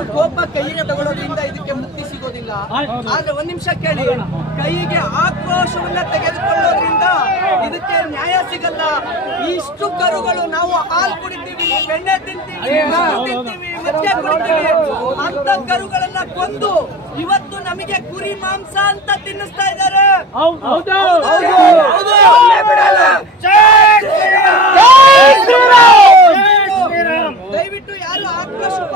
ಇದು ಕೋಪ ಕೈಯ ತಗೊಳ್ಳೋದ್ರಿಂದ ಇದಕ್ಕೆ ಮುಕ್ತಿ ಸಿಗೋದಿಲ್ಲ ಆದ್ರೆ ಒಂದ್ ನಿಮಿಷ ಕೇಳಿ ಕೈಗೆ ಆಕ್ರೋಶವನ್ನ ತೆಗೆದುಕೊಳ್ಳೋದ್ರಿಂದ ಇದಕ್ಕೆ ನ್ಯಾಯ ಸಿಗಲ್ಲ ಇಷ್ಟು ಕರುಗಳು ನಾವು ಹಾಲು ಕುಡಿತೀವಿ ಬೆಣ್ಣೆ ತಿಂತೀವಿ ಅಂತ ಕರುಗಳನ್ನ ಕೊಂದು ಇವತ್ತು ನಮಗೆ ಕುರಿ ಮಾಂಸ ಅಂತ ತಿನ್ನಿಸ್ತಾ ಇದ್ದಾರೆ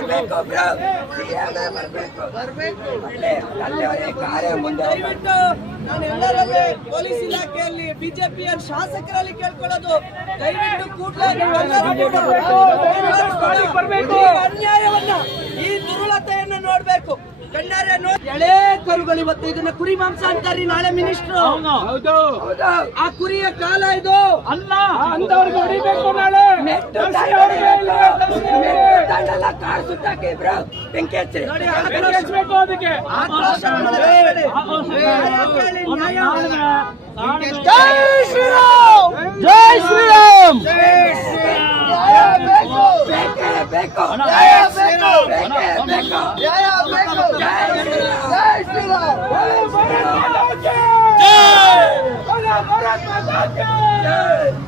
ದಯವಿಟ್ಟು ಪೊಲೀಸ್ ಇಲಾಖೆಯಲ್ಲಿ ಬಿಜೆಪಿಯ ಶಾಸಕರಲ್ಲಿ ಕೇಳ್ಕೊಳ್ಳೋದು ದಯವಿಟ್ಟು ಅನ್ಯಾಯವನ್ನ ಈ ದುರುಳತೆಯನ್ನು ನೋಡ್ಬೇಕು ಎಳೆ ಕರುಗಳು ಇವತ್ತು ಇದನ್ನ ಕುರಿ ಮಾಂಸ ನಾಳೆ ಮಿನಿಸ್ಟರ್ ಆ ಕುರಿಯ ಕಾಲ ಇದು ಅಲ್ಲ ಅಂತವ್ರಿಗೆ लदा तारा वेंके जय श्री जय श्री जय श्री जय श्री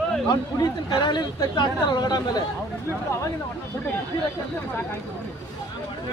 ಅವನು ಪುನೀತನ ಕರೆಯಲ್ಲಿ ತೆಗೆದು ಹಾಕ್ತಾರೆ ಒಳಗಡೆ ಮೇಲೆ